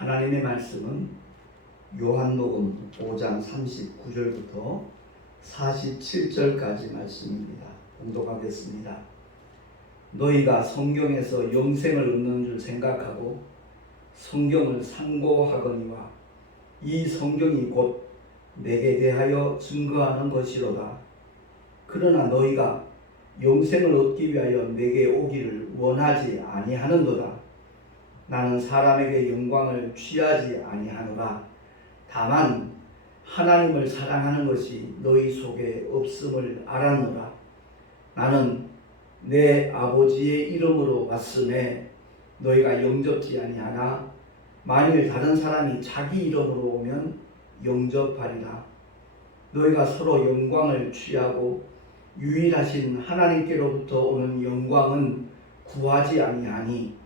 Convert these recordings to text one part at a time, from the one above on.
하나님의 말씀은 요한복음 5장 39절부터 47절까지 말씀입니다. 봉독하겠습니다. 너희가 성경에서 영생을 얻는 줄 생각하고 성경을 상고하거니와 이 성경이 곧 내게 대하여 증거하는 것이로다. 그러나 너희가 영생을 얻기 위하여 내게 오기를 원하지 아니하는도다. 나는 사람에게 영광을 취하지 아니하노라. 다만 하나님을 사랑하는 것이 너희 속에 없음을 알았노라. 나는 내 아버지의 이름으로 왔음에 너희가 영접지 아니하나 만일 다른 사람이 자기 이름으로 오면 영접하리라. 너희가 서로 영광을 취하고 유일하신 하나님께로부터 오는 영광은 구하지 아니하니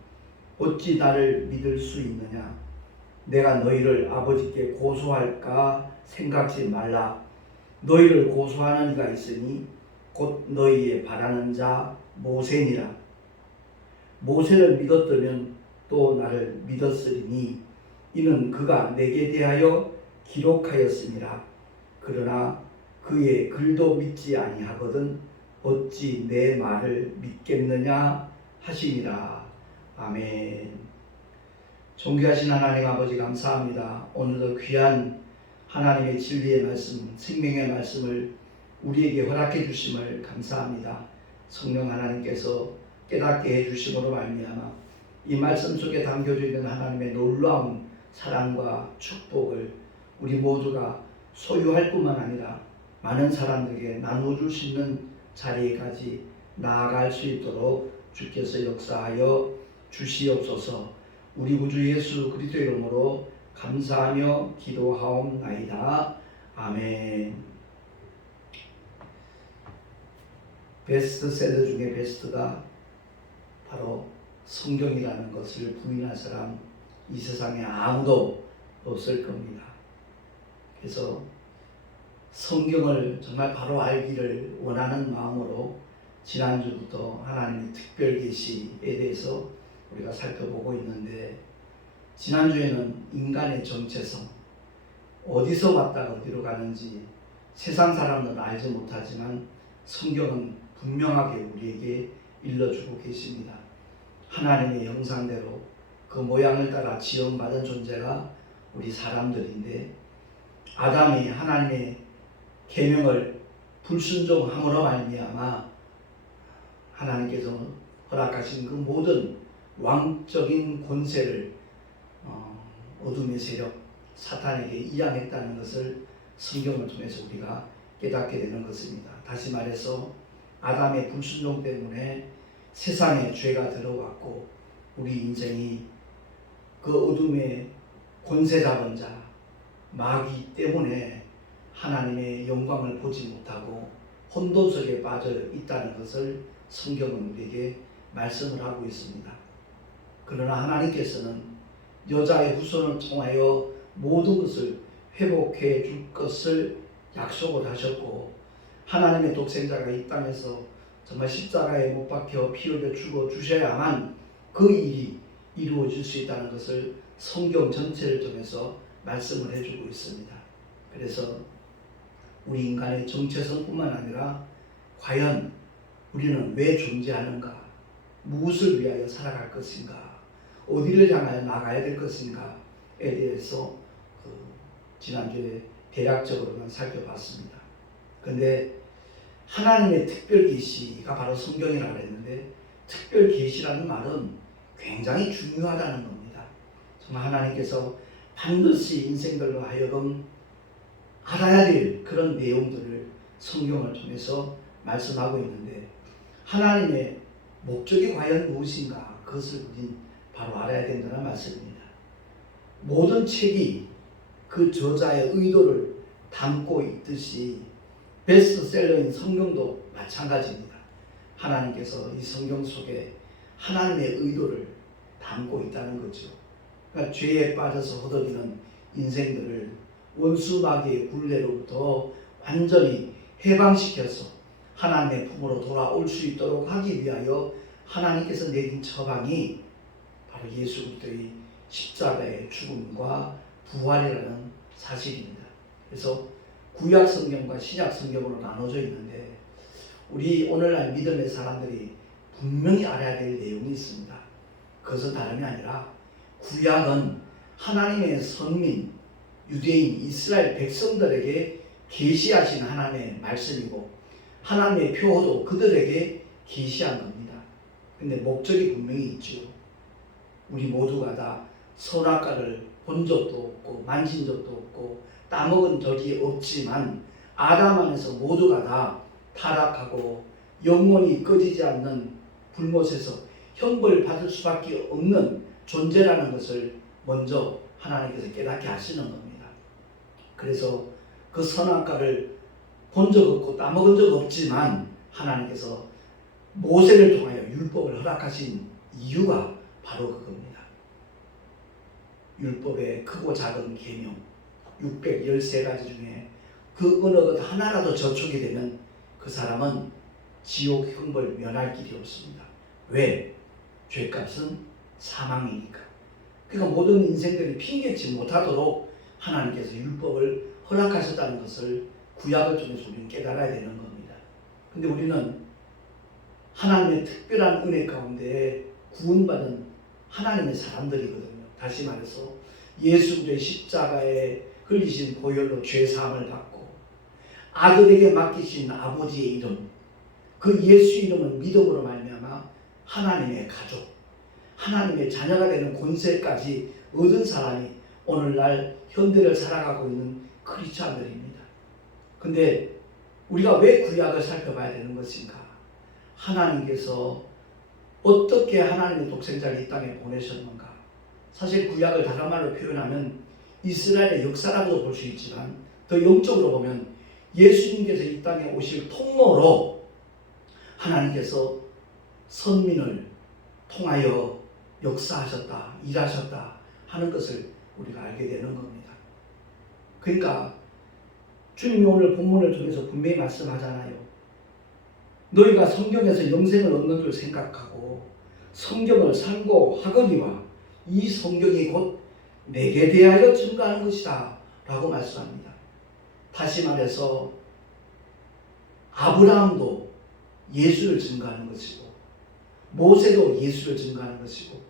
어찌 나를 믿을 수 있느냐? 내가 너희를 아버지께 고소할까 생각지 말라. 너희를 고소하는 이가 있으니 곧 너희의 바라는 자 모세니라. 모세를 믿었더면 또 나를 믿었으리니 이는 그가 내게 대하여 기록하였음이라. 그러나 그의 글도 믿지 아니하거든 어찌 내 말을 믿겠느냐 하시니라. 아멘. 존귀하신 하나님 아버지 감사합니다. 오늘도 귀한 하나님의 진리의 말씀, 생명의 말씀을 우리에게 허락해 주심을 감사합니다. 성령 하나님께서 깨닫게 해 주심으로 말미암아 이 말씀 속에 담겨져 있는 하나님의 놀라운 사랑과 축복을 우리 모두가 소유할 뿐만 아니라 많은 사람들에게 나누어줄 수 있는 자리에까지 나아갈 수 있도록 주께서 역사하여 주시옵소서. 우리 구주 예수 그리스도 이름으로 감사하며 기도하옵나이다. 아멘. 베스트셀러 중에 베스트가 바로 성경이라는 것을 부인할 사람 이 세상에 아무도 없을 겁니다. 그래서 성경을 정말 바로 알기를 원하는 마음으로 지난주부터 하나님의 특별 계시에 대해서 우리가 살펴보고 있는데, 지난주에는 인간의 정체성, 어디서 왔다가 어디로 가는지 세상 사람들은 알지 못하지만 성경은 분명하게 우리에게 일러주고 계십니다. 하나님의 형상대로 그 모양을 따라 지음받은 존재가 우리 사람들인데, 아담이 하나님의 계명을 불순종함으로 말미암아 하나님께서 허락하신 그 모든 왕적인 권세를 어둠의 세력 사탄에게 이양했다는 것을 성경을 통해서 우리가 깨닫게 되는 것입니다. 다시 말해서 아담의 불순종 때문에 세상에 죄가 들어왔고 우리 인생이 그 어둠의 권세 잡은 자 마귀 때문에 하나님의 영광을 보지 못하고 혼돈 속에 빠져 있다는 것을 성경은 우리에게 말씀을 하고 있습니다. 그러나 하나님께서는 여자의 후손을 통하여 모든 것을 회복해 줄 것을 약속을 하셨고, 하나님의 독생자가 이 땅에서 정말 십자가에 못 박혀 피 흘려 죽어 주셔야만 그 일이 이루어질 수 있다는 것을 성경 전체를 통해서 말씀을 해주고 있습니다. 그래서 우리 인간의 정체성뿐만 아니라 과연 우리는 왜 존재하는가, 무엇을 위하여 살아갈 것인가, 어디를 향하여 나가야 될 것인가에 대해서 지난주에 대략적으로만 살펴봤습니다. 그런데 하나님의 특별 계시가 바로 성경이라고 했는데, 특별 계시라는 말은 굉장히 중요하다는 겁니다. 정말 하나님께서 반드시 인생들로 하여금 알아야 될 그런 내용들을 성경을 통해서 말씀하고 있는데, 하나님의 목적이 과연 무엇인가, 그것을 우린 바로 알아야 된다는 말씀입니다. 모든 책이 그 저자의 의도를 담고 있듯이 베스트셀러인 성경도 마찬가지입니다. 하나님께서 이 성경 속에 하나님의 의도를 담고 있다는 거죠. 그러니까 죄에 빠져서 허덕이는 인생들을 원수 마귀의 굴레로부터 완전히 해방시켜서 하나님의 품으로 돌아올 수 있도록 하기 위하여 하나님께서 내린 처방이 바로 예수 그리스도의 십자가의 죽음과 부활이라는 사실입니다. 그래서 구약 성경과 신약 성경으로 나눠져 있는데 우리 오늘날 믿음의 사람들이 분명히 알아야 될 내용이 있습니다. 그것은 다름이 아니라 구약은 하나님의 선민, 유대인, 이스라엘 백성들에게 계시하신 하나님의 말씀이고 하나님의 표도 그들에게 계시한 겁니다. 근데 목적이 분명히 있죠. 우리 모두가 다 선악과를 본 적도 없고 만진 적도 없고 따먹은 적이 없지만 아담 안에서 모두가 다 타락하고 영원히 꺼지지 않는 불못에서 형벌 받을 수밖에 없는 존재라는 것을 먼저 하나님께서 깨닫게 하시는 겁니다. 그래서 그 선악과를 본 적 없고 따먹은 적 없지만 하나님께서 모세를 통하여 율법을 허락하신 이유가 바로 그겁니다. 율법의 크고 작은 계명 613가지 중에 그 어느 것 하나라도 저촉이 되면 그 사람은 지옥 형벌 면할 길이 없습니다. 왜? 죄값은 사망이니까. 그러니까 모든 인생들이 핑계치 못하도록 하나님께서 율법을 허락하셨다는 것을 구약을 통해서 우리는 깨달아야 되는 겁니다. 근데 우리는 하나님의 특별한 은혜 가운데 구원받은 하나님의 사람들이거든요. 다시 말해서 예수 그리스도의 십자가에 흘리신 보혈로 죄 사함을 받고 아들에게 맡기신 아버지의 이름, 그 예수 이름을 믿음으로 말미암아 하나님의 가족, 하나님의 자녀가 되는 권세까지 얻은 사람이 오늘날 현대를 살아가고 있는 크리스찬들입니다. 근데 우리가 왜 구약을 살펴봐야 되는 것인가? 하나님께서 어떻게 하나님의 독생자를 이 땅에 보내셨는가? 사실 구약을 다른 말로 표현하면 이스라엘의 역사라고도 볼 수 있지만 더 영적으로 보면 예수님께서 이 땅에 오실 통로로 하나님께서 선민을 통하여 역사하셨다, 일하셨다 하는 것을 우리가 알게 되는 겁니다. 그러니까 주님이 오늘 본문을 통해서 분명히 말씀하잖아요. 너희가 성경에서 영생을 얻는 줄 생각하고 성경을 상고하거니와 이 성경이 곧 내게 대하여 증거하는 것이다 라고 말씀합니다. 다시 말해서 아브라함도 예수를 증거하는 것이고 모세도 예수를 증거하는 것이고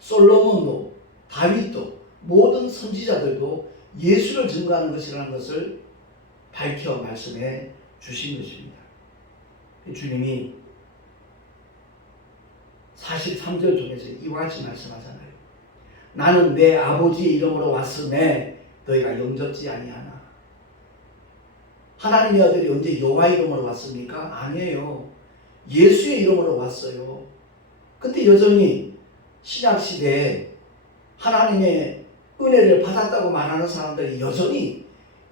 솔로몬도 다윗도 모든 선지자들도 예수를 증거하는 것이라는 것을 밝혀 말씀해 주신 것입니다. 주님이 43절 중에서 이와 같이 말씀하잖아요. 나는 내 아버지의 이름으로 왔으매 너희가 영접지 아니하나. 하나님의 아들이 언제 여호와 이름으로 왔습니까? 아니에요. 예수의 이름으로 왔어요. 근데 여전히 신약시대에 하나님의 은혜를 받았다고 말하는 사람들이 여전히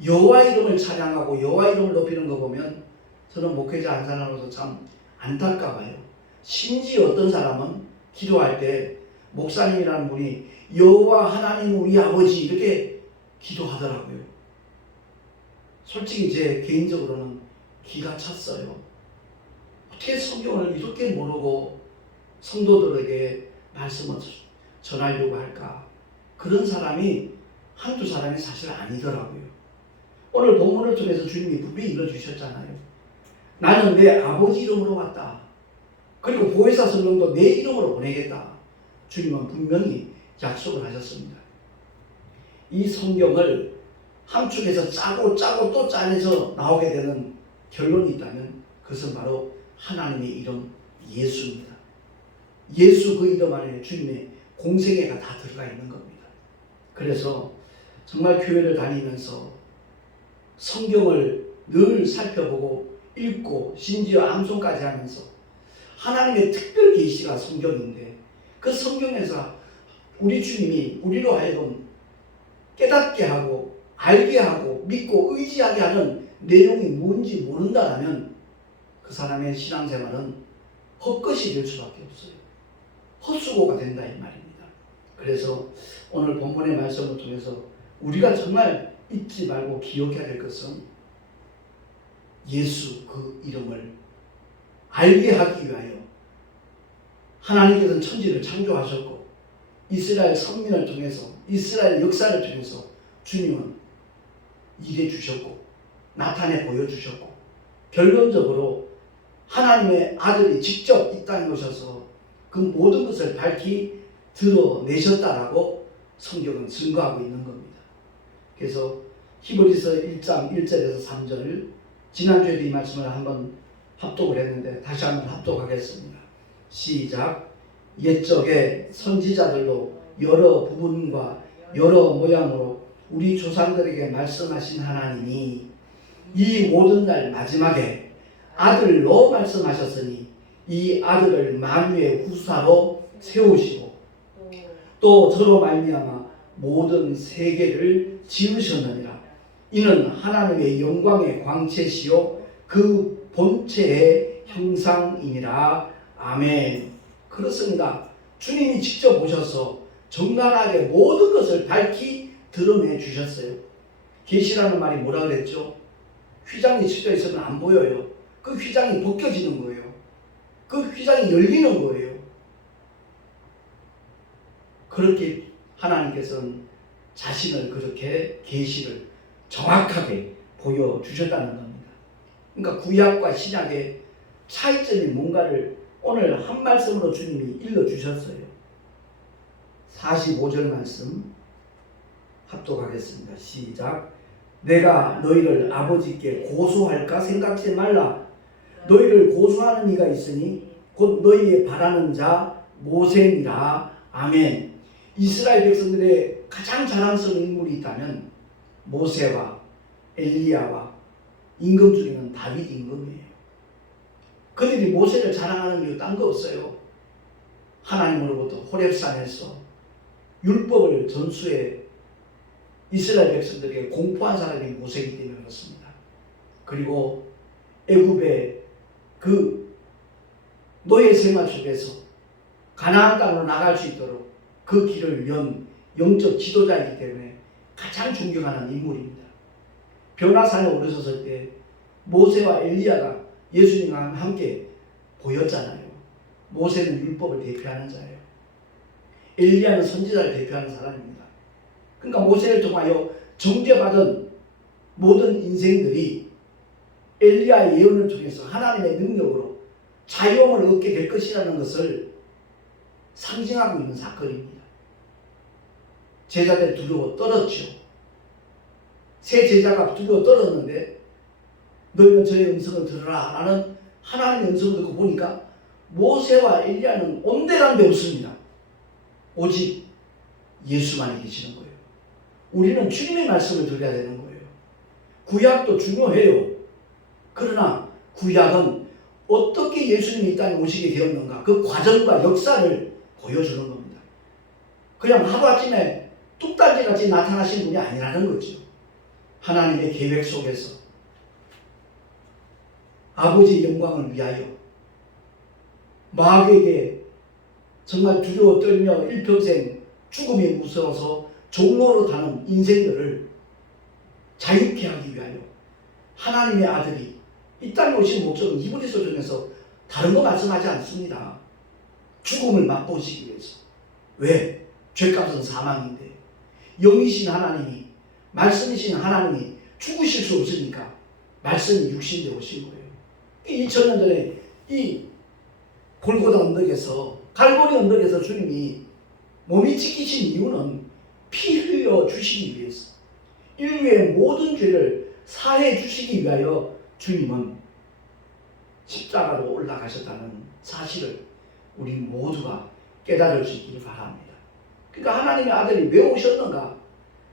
여호와 이름을 찬양하고 여호와 이름을 높이는 거 보면 저는 목회자 한 사람으로서 참 안타까워요. 심지어 어떤 사람은 기도할 때 목사님이라는 분이 여호와 하나님 우리 아버지 이렇게 기도하더라고요. 솔직히 제 개인적으로는 기가 찼어요. 어떻게 성경을 이렇게 모르고 성도들에게 말씀을 전하려고 할까? 그런 사람이 한두 사람이 사실 아니더라고요. 오늘 본문을 통해서 주님이 분명히 읽어주셨잖아요. 나는 내 아버지 이름으로 왔다. 그리고 보혜사 성령도 내 이름으로 보내겠다. 주님은 분명히 약속을 하셨습니다. 이 성경을 함축해서 짜고 또 짜내서 나오게 되는 결론이 있다면 그것은 바로 하나님의 이름 예수입니다. 예수 그 이름 안에 주님의 공생애가 다 들어가 있는 겁니다. 그래서 정말 교회를 다니면서 성경을 늘 살펴보고 읽고 심지어 암송까지 하면서 하나님의 특별 계시가 성경인데 그 성경에서 우리 주님이 우리로 하여금 깨닫게 하고 알게 하고 믿고 의지하게 하는 내용이 뭔지 모른다면 그 사람의 신앙생활은 헛것이 될 수밖에 없어요. 헛수고가 된다 이 말입니다. 그래서 오늘 본문의 말씀을 통해서 우리가 정말 잊지 말고 기억해야 될 것은 예수 그 이름을 알게 하기 위하여 하나님께서는 천지를 창조하셨고 이스라엘 선민을 통해서, 이스라엘 역사를 통해서 주님은 일해 주셨고 나타내 보여주셨고, 결론적으로 하나님의 아들이 직접 이 땅에 오셔서 그 모든 것을 밝히 드러내셨다라고 성경은 증거하고 있는 겁니다. 그래서 히브리서 1장 1절에서 3절, 지난주에도 이 말씀을 한번 합독을 했는데 다시 한번 합독하겠습니다. 시작. 옛적에 선지자들로 여러 부분과 여러 모양으로 우리 조상들에게 말씀하신 하나님이 이 모든 날 마지막에 아들로 말씀하셨으니 이 아들을 만유의 후사로 세우시고 또 저로 말미암아 모든 세계를 지으셨느니라. 이는 하나님의 영광의 광채시요 그 본체의 형상이니라. 아멘. 그렇습니다. 주님이 직접 오셔서 정갈하게 모든 것을 밝히 드러내 주셨어요. 계시라는 말이 뭐라 그랬죠? 휘장이 쳐져 있으면 안 보여요. 그 휘장이 벗겨지는 거예요. 그 휘장이 열리는 거예요. 그렇게 하나님께서는 자신을 그렇게 계시를 정확하게 보여주셨다는 겁니다. 그러니까 구약과 신약의 차이점이 뭔가를 오늘 한 말씀으로 주님이 일러주셨어요. 45절 말씀 합독하겠습니다. 시작. 내가 너희를 아버지께 고소할까 생각지 말라. 너희를 고소하는 이가 있으니 곧 너희의 바라는 자 모세니라. 아멘. 이스라엘 백성들의 가장 자랑스러운 인물이 있다면 모세와 엘리야와 임금 중에는 다윗 임금이에요. 그들이 모세를 자랑하는 이유 딴 거 없어요. 하나님으로부터 호렙산에서 율법을 전수해 이스라엘 백성들에게 공포한 사람이 모세이기 때문에 그렇습니다. 그리고 애굽의 그 노예 생활 속에서 가나안 땅으로 나갈 수 있도록 그 길을 연 영적 지도자이기 때문에 가장 존경하는 인물입니다. 변화산에 오르셨을 때 모세와 엘리야가 예수님과 함께 보였잖아요. 모세는 율법을 대표하는 자예요. 엘리야는 선지자를 대표하는 사람입니다. 그러니까 모세를 통하여 정죄받은 모든 인생들이 엘리야의 예언을 통해서 하나님의 능력으로 자유함을 얻게 될 것이라는 것을 상징하고 있는 사건입니다. 제자들 두려워 떨었죠. 세 제자가 두려워 떨었는데 너희는 저의 음성을 들으라 라는 하나님의 음성을 듣고 보니까 모세와 엘리야는 온데간 데 없습니다. 오직 예수만이 계시는 거예요. 우리는 주님의 말씀을 들어야 되는 거예요. 구약도 중요해요. 그러나 구약은 어떻게 예수님이 이 땅에 오시게 되었는가, 그 과정과 역사를 보여주는 겁니다. 그냥 하루아침에 뚝딱지같이 나타나신 분이 아니라는 거죠. 하나님의 계획 속에서 아버지의 영광을 위하여 마귀에게 정말 두려워 떨며 일평생 죽음이 무서워서 종로로 가는 인생들을 자유케 하기 위하여 하나님의 아들이 이 땅에 오신 목적은 히브리서 중에서 다른 거 말씀하지 않습니다. 죽음을 맛보시기 위해서. 왜? 죄값은 사망인데 영이신 하나님이, 말씀이신 하나님이 죽으실 수 없으니까 말씀이 육신되어 오신 거예요. 2000년 전에 이 골고다 언덕에서, 갈보리 언덕에서 주님이 몸이 찢기신 이유는 피 흘려 주시기 위해서, 인류의 모든 죄를 사해 주시기 위하여 주님은 십자가로 올라가셨다는 사실을 우리 모두가 깨달을 수 있기를 바랍니다. 그러니까 하나님의 아들이 왜 오셨는가,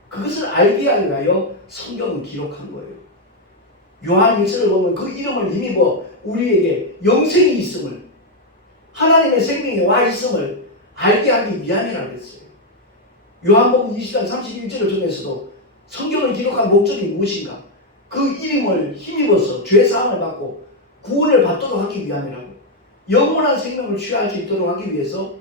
그것을 알게 하기 위하여 성경은 기록한 거예요. 요한 1서를 보면 그 이름을 힘입어 우리에게 영생이 있음을, 하나님의 생명이 와 있음을 알게 하기 위함이라고 했어요. 요한복음 20장 31절을 통해서도 성경을 기록한 목적이 무엇인가, 그 이름을 힘입어서 죄사함을 받고 구원을 받도록 하기 위함이라고, 영원한 생명을 취할 수 있도록 하기 위해서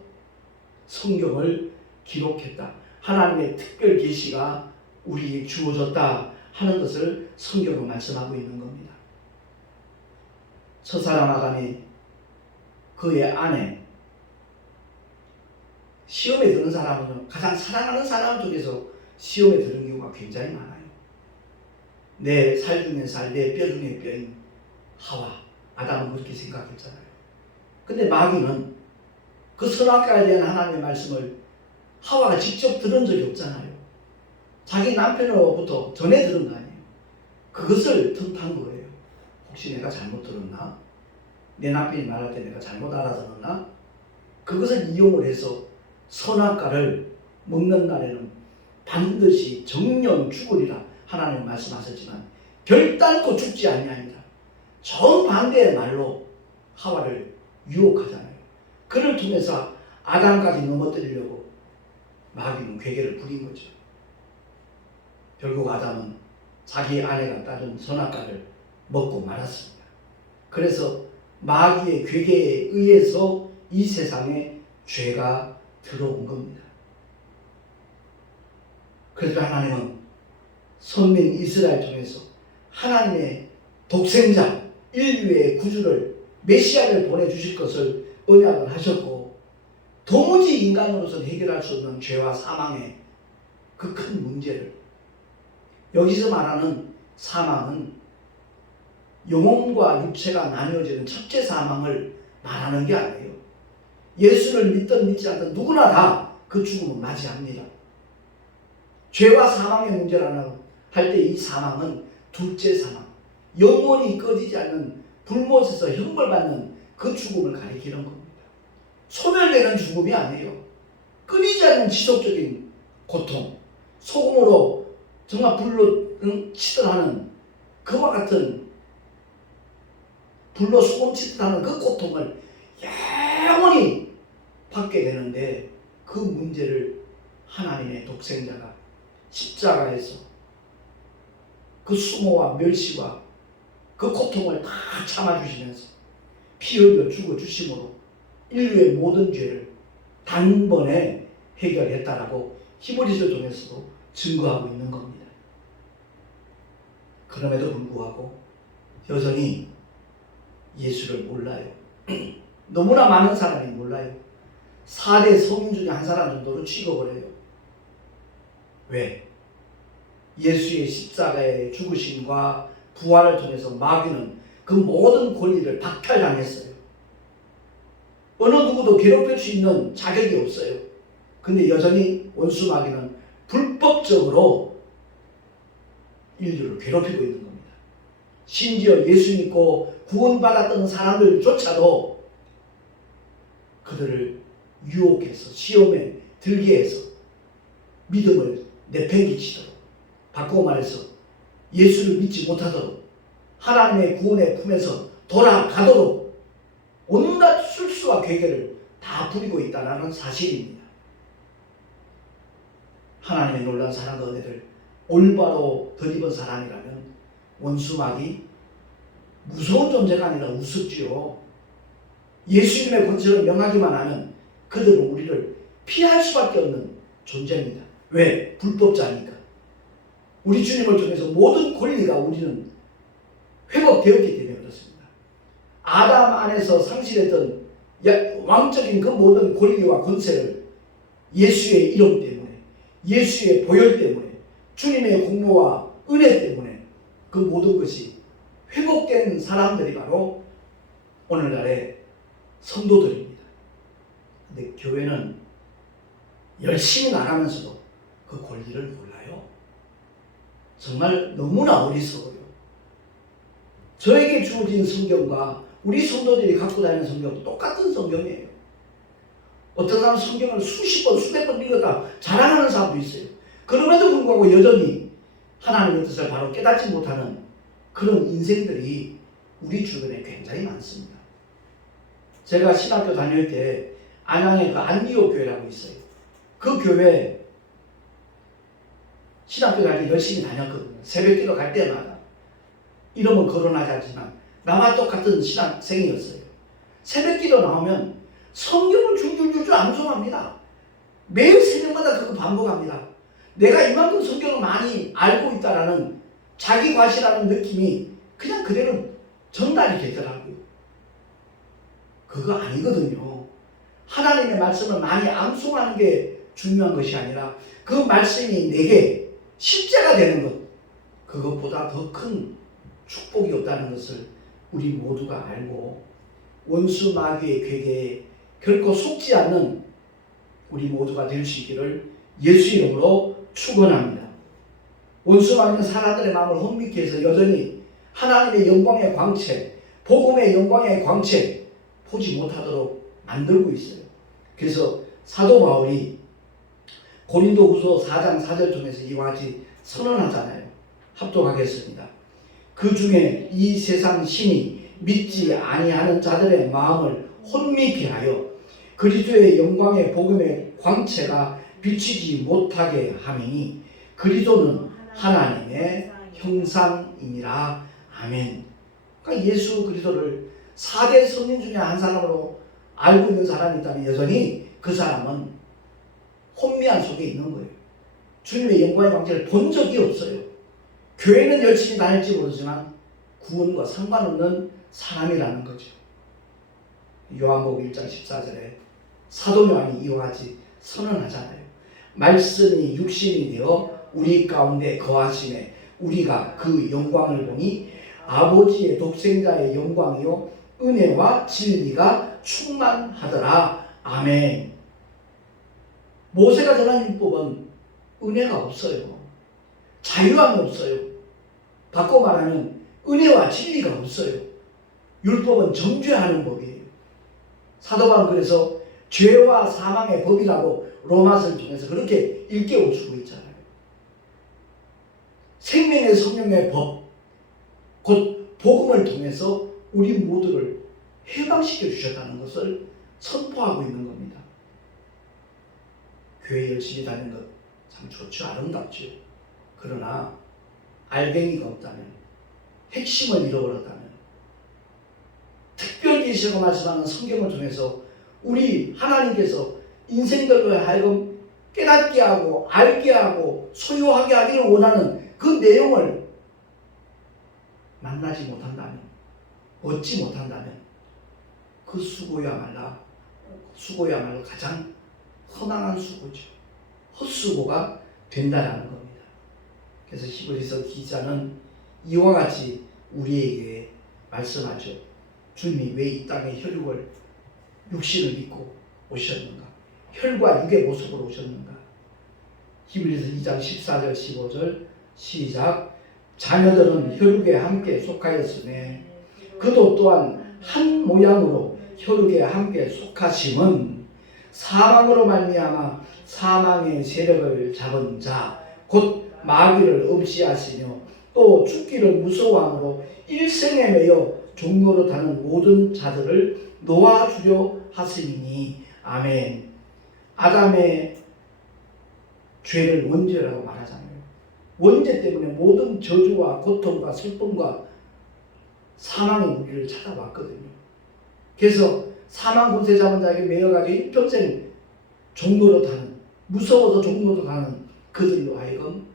성경을 기록했다. 하나님의 특별 계시가 우리에게 주어졌다 하는 것을 성경은 말씀하고 있는 겁니다. 첫사랑 아담이 그의 아내 시험에 드는 사람은요, 가장 사랑하는 사람 중에서 시험에 드는 경우가 굉장히 많아요. 내 살 중에 살, 내 뼈 중에 뼈인 하와, 아담은 그렇게 생각했잖아요. 근데 마귀는 그 선악과에 대한 하나님의 말씀을 하와가 직접 들은 적이 없잖아요. 자기 남편으로부터 전해 들은 거 아니에요. 그것을 틈탄 거예요. 혹시 내가 잘못 들었나? 내 남편이 말할 때 내가 잘못 알아들었나? 그것을 이용을 해서 선악과를 먹는 날에는 반드시 정령 죽으리라 하나님 말씀하셨지만 결단코 죽지 아니하니라. 정반대의 말로 하와를 유혹하잖아요. 그를 통해서 아담까지 넘어뜨리려고 마귀는 괴계를 부린 거죠. 결국 아담은 자기 아내가 따른 선악과를 먹고 말았습니다. 그래서 마귀의 괴계에 의해서 이 세상에 죄가 들어온 겁니다. 그래서 하나님은 선민 이스라엘 통해서 하나님의 독생자 인류의 구주를 메시아를 보내주실 것을 언약을 하셨고, 도무지 인간으로서는 해결할 수 없는 죄와 사망의 그 큰 문제를, 여기서 말하는 사망은 영혼과 육체가 나뉘어지는 첫째 사망을 말하는 게 아니에요. 예수를 믿든 믿지 않든 누구나 다 그 죽음을 맞이합니다. 죄와 사망의 문제라는 할 때 이 사망은 둘째 사망, 영원히 꺼지지 않는 불못에서 형벌받는 그 죽음을 가리키는 겁니다. 소멸되는 죽음이 아니에요. 끊이지 않는 지속적인 고통, 소금으로 정말 불로 치듯 하는 그와 같은, 불로 소금 치듯 하는 그 고통을 영원히 받게 되는데, 그 문제를 하나님의 독생자가 십자가에서 그 수모와 멸시와 그 고통을 다 참아주시면서 피 흘려 죽어주심으로 인류의 모든 죄를 단번에 해결했다라고 히브리서 통해서도 증거하고 있는 겁니다. 그럼에도 불구하고 여전히 예수를 몰라요. 너무나 많은 사람이 몰라요. 4대 성인 중에 한 사람 정도로 취급을 해요. 왜? 예수의 십자가의 죽으심과 부활을 통해서 마귀는 그 모든 권리를 박탈당했어요. 어느 누구도 괴롭힐 수 있는 자격이 없어요. 근데 여전히 원수 마귀는 불법적으로 인류를 괴롭히고 있는 겁니다. 심지어 예수 믿고 구원받았던 사람들조차도 그들을 유혹해서 시험에 들게 해서 믿음을 내팽개치도록, 바꾸고 말해서 예수를 믿지 못하도록, 하나님의 구원의 품에서 돌아가도록 온갖 술수와 괴계를 다 부리고 있다는 사실입니다. 하나님의 놀라운 사랑과 은혜를 올바로 덧입은 사람이라면 원수마귀 무서운 존재가 아니라 우습지요. 예수 이름의 권세를 명하기만 하면 그들은 우리를 피할 수밖에 없는 존재입니다. 왜? 불법자니까. 우리 주님을 통해서 모든 권리가 우리는 회복되었기 때문에 그렇습니다. 아담 안에서 상실했던 왕적인 그 모든 권리와 권세를 예수의 이름 때문에, 예수의 보혈 때문에, 주님의 공로와 은혜 때문에 그 모든 것이 회복된 사람들이 바로 오늘날의 성도들입니다. 근데 교회는 열심히 나가면서도 그 권리를 몰라요. 정말 너무나 어리석어요. 저에게 주어진 성경과 우리 성도들이 갖고 다니는 성경도 똑같은 성경이에요. 어떤 사람은 성경을 수십 번, 수백 번 읽었다 자랑하는 사람도 있어요. 그럼에도 불구하고 여전히 하나님의 뜻을 바로 깨닫지 못하는 그런 인생들이 우리 주변에 굉장히 많습니다. 제가 신학교 다닐 때 안양에 그 안디옥 교회라고 있어요. 그 교회 신학교 다닐 때 열심히 다녔거든요. 새벽기도 갈 때마다. 이름은 거론하지 않지만 나와 똑같은 신학생이었어요. 새벽기도 나오면 성경을 줄줄줄줄 암송합니다. 매일 새벽마다 그거 반복합니다. 내가 이만큼 성경을 많이 알고 있다라는 자기 과시라는 느낌이 그냥 그대로 전달이 되더라고요. 그거 아니거든요. 하나님의 말씀을 많이 암송하는 게 중요한 것이 아니라 그 말씀이 내게 실제가 되는 것, 그것보다 더 큰 축복이 없다는 것을 우리 모두가 알고 원수 마귀의 괴계에 결코 속지 않는 우리 모두가 될 수 있기를 예수 이름으로 축원합니다. 원수 마귀는 사람들의 마음을 혼미케 해서 여전히 하나님의 영광의 광채, 복음의 영광의 광채 보지 못하도록 만들고 있어요. 그래서 사도 바울이 고린도후서 4장 4절 중에서 이와 같이 선언하잖아요. 합독하겠습니다. 그 중에 이 세상 신이 믿지 아니하는 자들의 마음을 혼미케 하여 그리스도의 영광의 복음의 광채가 비치지 못하게 하매니 그리스도는 하나님의 형상이니라. 아멘. 그러니까 예수 그리스도를 4대 성령 중에 한 사람으로 알고 있는 사람이 있다면 여전히 그 사람은 혼미한 속에 있는 거예요. 주님의 영광의 광채를 본 적이 없어요. 교회는 열심히 다닐지 모르지만 구원과 상관없는 사람이라는 거죠. 요한복음 1장 14절에 사도 요한이 이와 같이 선언하잖아요. 말씀이 육신이 되어 우리 가운데 거하심에 우리가 그 영광을 보니 아버지의 독생자의 영광이요 은혜와 진리가 충만하더라. 아멘. 모세가 전한 율법은 은혜가 없어요. 자유함이 없어요. 바꿔 말하면 은혜와 진리가 없어요. 율법은 정죄하는 법이에요. 사도 바울은 그래서 죄와 사망의 법이라고 로마서를 통해서 그렇게 일깨워주고 있잖아요. 생명의 성령의 법, 곧 복음을 통해서 우리 모두를 해방시켜 주셨다는 것을 선포하고 있는 겁니다. 교회 열심히 다니는 것 참 좋죠. 아름답죠. 그러나 알갱이가 없다면, 핵심을 잃어버렸다면, 특별 계시로 말씀하는 성경을 통해서 우리 하나님께서 인생들로 하여금 깨닫게 하고 알게 하고 소유하게 하기를 원하는 그 내용을 만나지 못한다면, 얻지 못한다면 그 수고야말로 가장 허망한 수고죠. 헛수고가 된다라는 겁니다. 그래서 히브리서 기자는 이와 같이 우리에게 말씀하죠. 주님이 왜 이 땅에 혈육을 육신을 입고 오셨는가? 혈과 육의 모습으로 오셨는가? 히브리서 2장 14절 15절 시작. 자녀들은 혈육에 함께 속하였으며 그도 또한 한 모양으로 혈육에 함께 속하심은 사망으로 말미암아 사망의 세력을 잡은 자 곧 마귀를 없이하시며 또 죽기를 무서워함으로 일생에 매여 종노릇하는 모든 자들을 놓아주려 하심이니. 아멘. 아담의 죄를 원죄라고 말하잖아요. 원죄 때문에 모든 저주와 고통과 슬픔과 사망의 무리를 찾아왔거든요. 그래서 사망 권세 잡은 자에게 매여가지고 일평생 종노릇하는, 무서워서 종노릇하는 그들로 하여금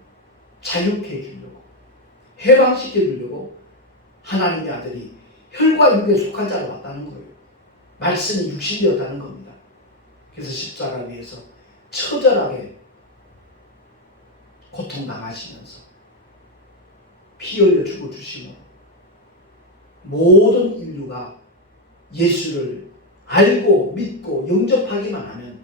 자유케 해주려고, 해방시켜 주려고 하나님의 아들이 혈과 육에 속한 자로 왔다는 거예요. 말씀이 육신이었다는 겁니다. 그래서 십자가 위에서 처절하게 고통당하시면서 피 흘려 죽어주시고 모든 인류가 예수를 알고 믿고 영접하기만 하면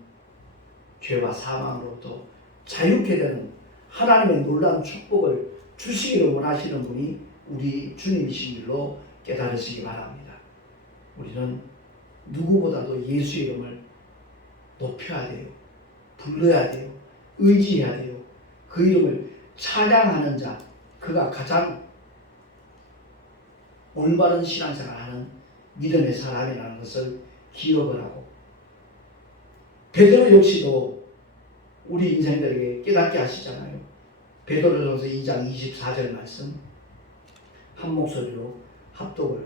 죄와 사망으로부터 자유케 되는 하나님의 놀라운 축복을 주시기를 원하시는 분이 우리 주님이신 줄로 깨달으시기 바랍니다. 우리는 누구보다도 예수 이름을 높여야 돼요. 불러야 돼요. 의지해야 돼요. 그 이름을 찬양하는 자, 그가 가장 올바른 신앙생활하는 믿음의 사람이라는 것을 기억을 하고, 베드로 역시도 우리 인생들에게 깨닫게 하시잖아요. 베드로전서 2장 24절 말씀 한 목소리로 합독을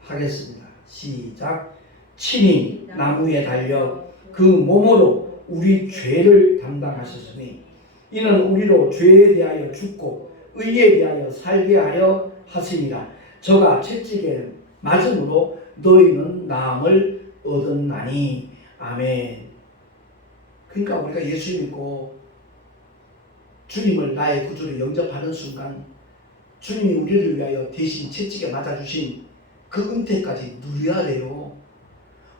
하겠습니다. 시작. 친히 나무에 달려 그 몸으로 우리 죄를 담당하셨으니 이는 우리로 죄에 대하여 죽고 의에 대하여 살게 하려 하심이라. 저가 채찍에 맞음으로 너희는 나음을 얻었나니. 아멘. 그러니까 우리가 예수 믿고 주님을 나의 구주로 영접하는 순간 주님이 우리를 위하여 대신 채찍에 맞아주신 그 은혜까지 누려야 돼요.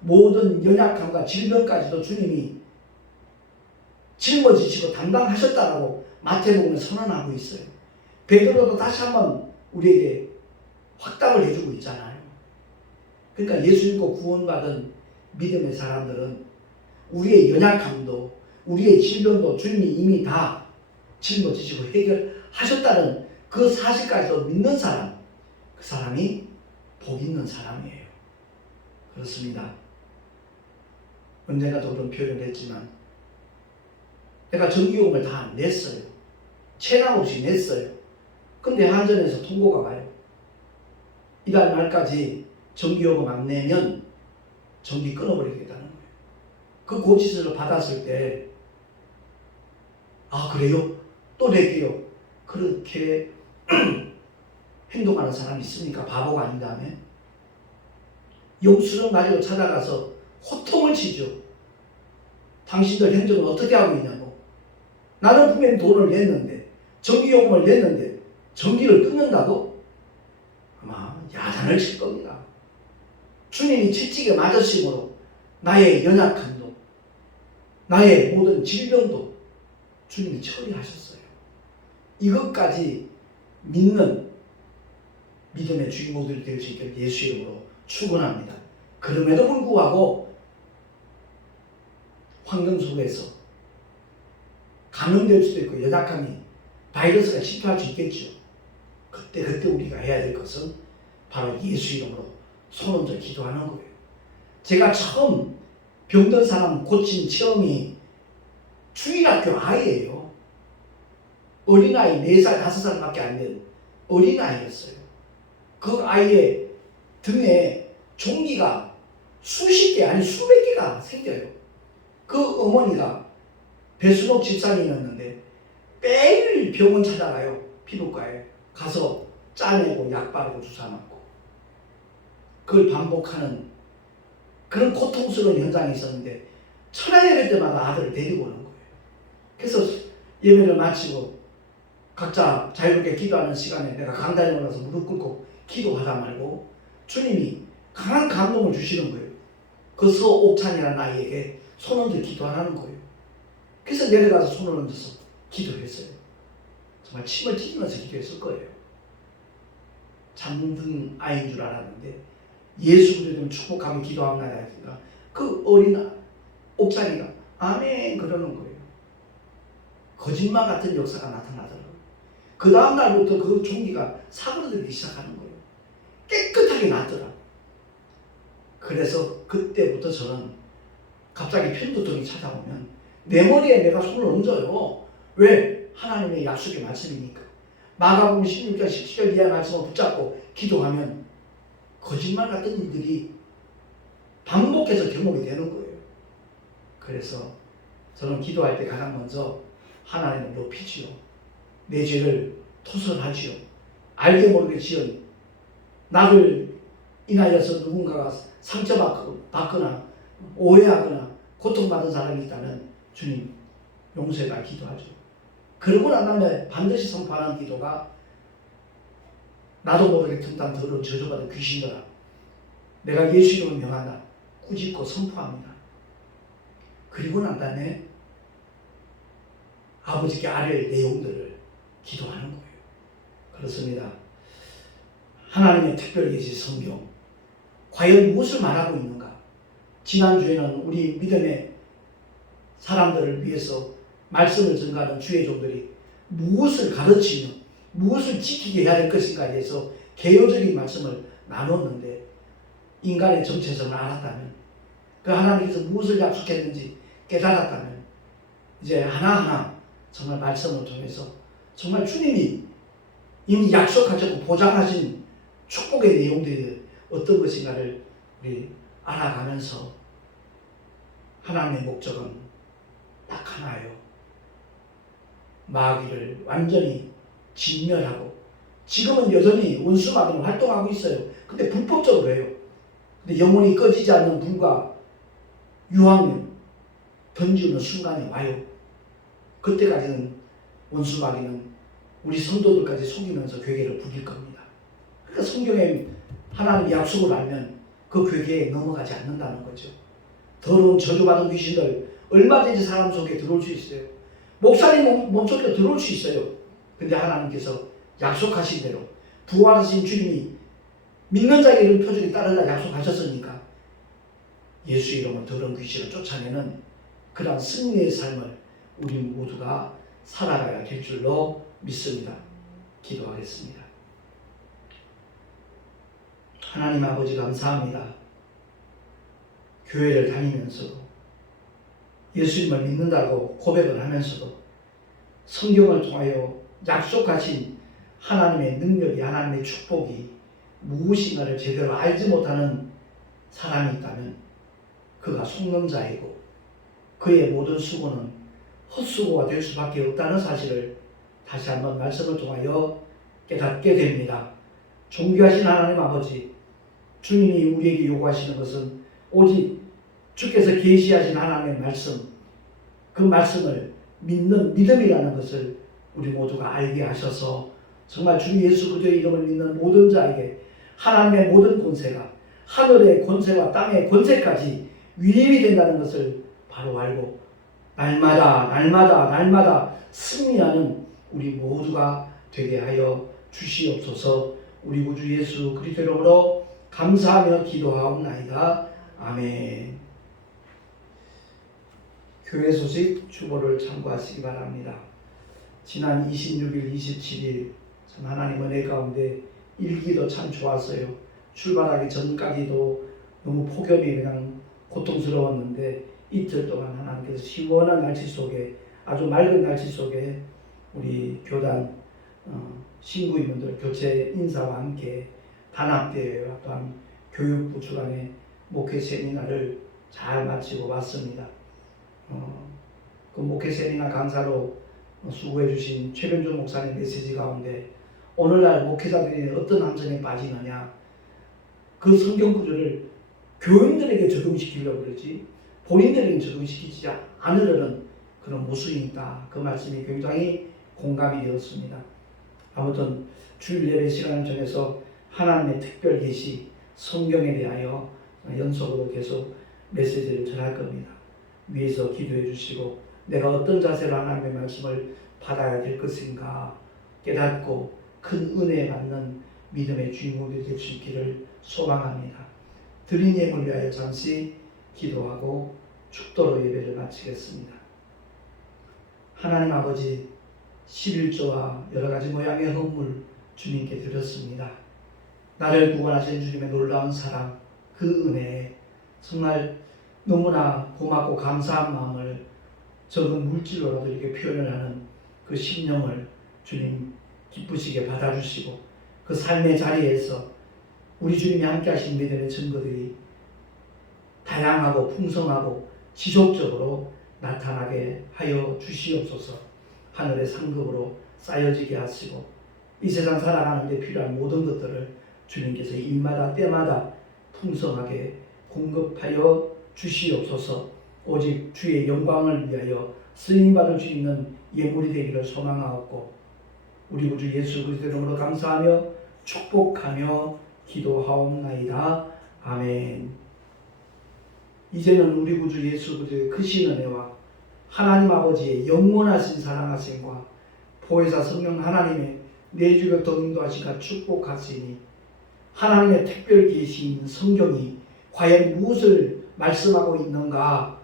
모든 연약함과 질병까지도 주님이 짊어지시고 담당하셨다라고 마태복음에 선언하고 있어요. 베드로도 다시 한번 우리에게 확답을 해주고 있잖아요. 그러니까 예수 믿고 구원받은 믿음의 사람들은 우리의 연약함도 우리의 질병도 주님이 이미 다 짊어지시고 해결하셨다는 그 사실까지도 믿는 사람, 그 사람이 복 있는 사람이에요. 그렇습니다. 언젠가도 그런 표현을 했지만 내가 전기요금을 다 냈어요. 체납 없이 냈어요. 근데 한전에서 통보가 와요. 이달 말까지 전기요금 안 내면 전기 끊어버리겠다는 거예요. 그 고지서를 받았을 때 아 그래요? 또 낼게요. 그렇게 행동하는 사람이 있습니까? 바보가 아닌다면? 영수증 가지고 찾아가서 호통을 치죠. 당신들 행정은 어떻게 하고 있냐고. 나는 분명히 돈을 냈는데 전기요금을 냈는데 전기를 끊는다고? 아마 야단을 칠 겁니다. 주님이 채찍에 맞으심으로 나의 연약함도 나의 모든 질병도 주님이 처리하셨어요. 이것까지 믿는 믿음의 주인공들이 될 수 있게 예수 이름으로 축원합니다. 그럼에도 불구하고 환경 속에서 감염될 수도 있고 연약함이 바이러스가 침투할 수 있겠죠. 그때 우리가 해야 될 것은 바로 예수 이름으로 손 얹어 기도하는 거예요. 제가 처음 병든 사람 고친 체험이 주일학교 아이예요. 어린아이 4살, 5살밖에 안 된 어린아이였어요. 그 아이의 등에 종기가 수십 개 아니 수백 개가 생겨요. 그 어머니가 배순옥 집사님이었는데 매일 병원 찾아가요. 피부과에 가서 짜내고 약 바르고 주사 맞고 그걸 반복하는 그런 고통스러운 현장이 있었는데 천안 예배 때마다 아들을 데리고 오는 거예요. 그래서 예배를 마치고 각자 자유롭게 기도하는 시간에 내가 강단에 올라서 무릎 꿇고 기도하다 말고 주님이 강한 감동을 주시는 거예요. 그 서옥찬이라는 아이에게 손 얹어 기도하라는 거예요. 그래서 내려가서 손을 얹어서 기도했어요. 정말 침을 튀기면서 기도했을 거예요. 잠든 아이인 줄 알았는데 예수 그리스도를 축복하며 기도하는 아이가 그 어린 옥찬이가 아멘 그러는 거예요. 거짓말 같은 역사가 나타나더라고요. 그 다음 날부터 그 종기가 사그러들기 시작하는 거예요. 깨끗하게 낫더라. 그래서 그때부터 저는 갑자기 편두통이 찾아오면 내 머리에 내가 손을 얹어요. 왜? 하나님의 약속의 말씀이니까. 마가복음 16장 17절 이하의 말씀을 붙잡고 기도하면 거짓말 같은 일들이 반복해서 경험이 되는 거예요. 그래서 저는 기도할 때 가장 먼저 하나님을 높이지요. 내 죄를 토설하지요. 알게 모르게 지은 나를 인하여서 누군가가 상처받거나 오해하거나 고통받은 사람이 있다면 주님 용서해달 기도하죠. 그러고 난 다음에 반드시 선포하는 기도가 나도 모르게 틈탄 더러운 저주받은 귀신들아 내가 예수 이름을 명한다. 꾸짖고 선포합니다. 그리고 난 다음에 아버지께 아뢰 내용들을 기도하는 거예요. 그렇습니다. 하나님의 특별 계시 성경 과연 무엇을 말하고 있는가? 지난주에는 우리 믿음의 사람들을 위해서 말씀을 전가하는 주의 종들이 무엇을 가르치며 무엇을 지키게 해야 될 것인가에 대해서 개요적인 말씀을 나눴는데 인간의 정체성을 알았다면 그 하나님께서 무엇을 약속했는지 깨달았다면 이제 하나하나 정말 말씀을 통해서 정말 주님이 이미 약속하셨고 보장하신 축복의 내용들이 어떤 것인가를 우리 알아가면서 하나님의 목적은 딱 하나예요. 마귀를 완전히 진멸하고 지금은 여전히 원수마귀는 활동하고 있어요. 근데 불법적으로 해요. 근데 영원히 꺼지지 않는 불과 유황을 던지는 순간이 와요. 그때까지는 원수마귀는 우리 성도들까지 속이면서 괴계를 부릴 겁니다. 그러니까 성경에 하나님의 약속을 알면 그 괴계에 넘어가지 않는다는 거죠. 더러운 저주받은 귀신들 얼마든지 사람 속에 들어올 수 있어요. 목사님 몸속에 들어올 수 있어요. 근데 하나님께서 약속하신 대로 부활하신 주님이 믿는 자에게 이런 표적이 따르라 약속하셨으니까 예수 이름으로 더러운 귀신을 쫓아내는 그러한 승리의 삶을 우리 모두가 살아가야 될 줄로 믿습니다. 기도하겠습니다. 하나님 아버지 감사합니다. 교회를 다니면서도 예수님을 믿는다고 고백을 하면서도 성경을 통하여 약속하신 하나님의 능력이, 하나님의 축복이 무엇인가를 제대로 알지 못하는 사람이 있다면 그가 속는 자이고 그의 모든 수고는 헛수고가 될 수밖에 없다는 사실을 다시 한번 말씀을 통하여 깨닫게 됩니다. 존귀하신 하나님 아버지, 주님이 우리에게 요구하시는 것은 오직 주께서 계시하신 하나님의 말씀, 그 말씀을 믿는 믿음이라는 것을 우리 모두가 알게 하셔서 정말 주 예수 그리스도의 이름을 믿는 모든 자에게 하나님의 모든 권세가 하늘의 권세와 땅의 권세까지 위임이 된다는 것을 바로 알고 날마다 승리하는 우리 모두가 되게 하여 주시옵소서. 우리 구주 예수 그리스도 이름으로 감사하며 기도하옵나이다. 아멘. 교회 소식 주보를 참고하시기 바랍니다. 지난 26일, 27일 참 하나님 은혜 가운데 일기도 참 좋았어요. 출발하기 전까지도 너무 폭염이 그냥 고통스러웠는데 이틀 동안 하나님께서 시원한 날씨 속에, 아주 맑은 날씨 속에 우리 교단 신부님들 교체 인사와 함께 단합대회와 또한 교육부 주관의 목회 세미나를 잘 마치고 왔습니다. 그 목회 세미나 강사로 수고해 주신 최변준 목사님 메시지 가운데 오늘날 목회자들이 어떤 함정에 빠지느냐, 그 성경 구절을 교인들에게 적용시키려고 그러지 본인들에게 적용시키지 않으려는 그런 모순이 있다. 그 말씀이 굉장히 공감이 되었습니다. 아무튼 주일 예배 시간을 정해서 하나님의 특별 계시, 성경에 대하여 연속으로 계속 메시지를 전할 겁니다. 위에서 기도해 주시고 내가 어떤 자세로 하나님의 말씀을 받아야 될 것인가 깨닫고 큰 은혜에 받는 믿음의 주인공이 될 수 있기를 소망합니다. 드린 예물 위하여 잠시 기도하고 축도로 예배를 마치겠습니다. 하나님 아버지, 11조와 여러 가지 모양의 헌물 주님께 드렸습니다. 나를 구원하신 주님의 놀라운 사랑, 그 은혜에 정말 너무나 고맙고 감사한 마음을 적은 물질로라도 이렇게 표현을 하는 그 심령을 주님 기쁘시게 받아주시고 그 삶의 자리에서 우리 주님이 함께 하신 믿음의 증거들이 다양하고 풍성하고 지속적으로 나타나게 하여 주시옵소서. 하늘의 상급으로 쌓여지게 하시고 이 세상 살아가는 데 필요한 모든 것들을 주님께서 일마다 때마다 풍성하게 공급하여 주시옵소서. 오직 주의 영광을 위하여 쓰임받을 수 있는 예물이 되기를 소망하옵고 우리 구주 예수 그리스도 이름으로 감사하며 축복하며 기도하옵나이다. 아멘. 이제는 우리 구주 예수 그리스도의 크신 은혜와 하나님 아버지의 영원하신 사랑하심과 보혜사 성령 하나님의 내주가 더 인도하시가 축복하시니 하나님의 특별 계시인 성경이 과연 무엇을 말씀하고 있는가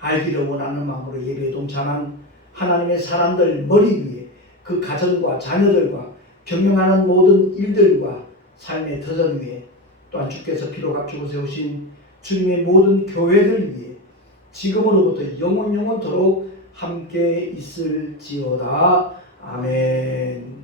알기를 원하는 마음으로 예배에 동참한 하나님의 사람들 머리 위에 그 가정과 자녀들과 경영하는 모든 일들과 삶의 터전 위에 또한 주께서 피로 값주고 세우신 주님의 모든 교회들 위해 지금으로부터 영원토록 함께 있을지어다. 아멘.